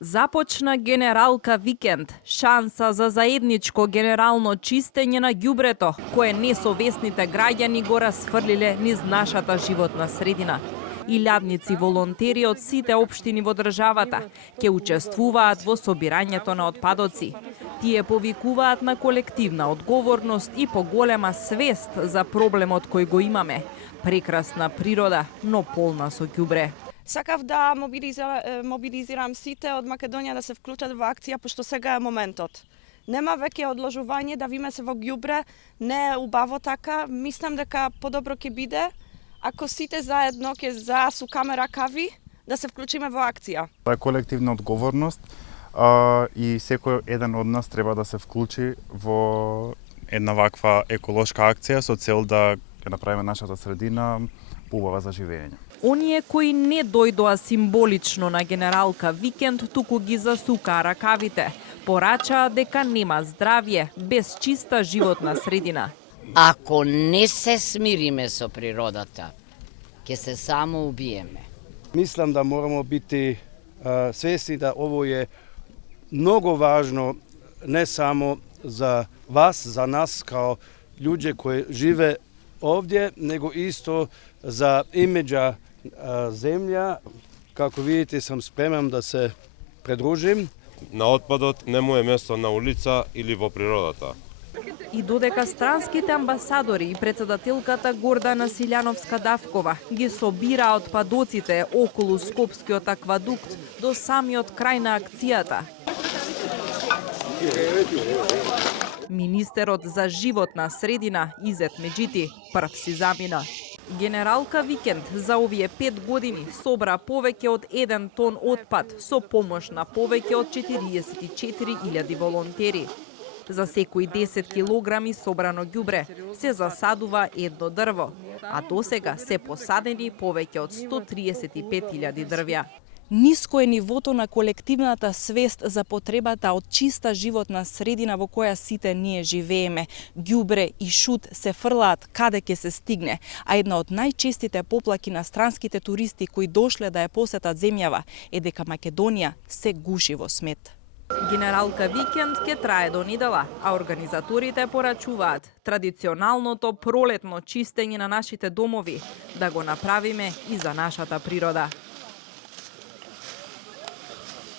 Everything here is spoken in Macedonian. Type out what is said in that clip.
Започна генералка викенд, шанса за заедничко генерално чистење на ѓубрето, кое несовесните граѓани го расфрлиле низ нашата животна средина. Илјадници волонтери од сите општини во државата ќе учествуваат во собирањето на отпадоци. Тие повикуваат на колективна одговорност и поголема свест за проблемот кој го имаме. Прекрасна природа, но полна со ѓубре. Сакав да мобилизирам сите од Македонија да се вклучат во акција, пошто сега е моментот. Нема веќе одложување, да виме се во ѓубре, не е убаво така. Мислам дека подобро ќе биде ако сите заедно ќе засукаме ракави да се вклучиме во акција. Тоа е колективна одговорност и секој еден од нас треба да се вклучи во една ваква еколошка акција со цел да ќе направиме нашата средина поубава за живење. Оние кои не дојдоа символично на генералка викенд, туку ги засукаа ракавите. Порачаа дека нема здравје без чиста животна средина. Ако не се смириме со природата, ќе се само убиеме. Мислам да морамо бити свесни да ово е многу важно не само за вас, за нас као луѓе кои живе овде, него исто за имиџа земја. Како видите, сам спремен да се придружим. На отпадот не му е место на улица или во природата. И додека странските амбасадори и председателката Гордана Силјановска-Давкова ги собира отпадоците околу Скопскиот аквадукт до самиот крај на акцијата, министерот за животна средина Изет Меджити прв си замина. Генералка викенд за овие 5 години собра повеќе од 1 тон отпад со помош на повеќе од 44.000 волонтери. За секои 10 килограми собрано ѓубре се засадува едно дрво, а досега се посадени повеќе од 135.000 дрвја. Ниско е нивото на колективната свест за потребата од чиста животна средина во која сите ние живееме. Ѓубре и шут се фрлаат каде ќе се стигне, а една од најчестите поплаки на странските туристи кои дошле да ја посетат земјава е дека Македонија се гуши во смет. Генералка викенд ќе трае до недела, а организаторите порачуваат традиционалното пролетно чистење на нашите домови да го направиме и за нашата природа.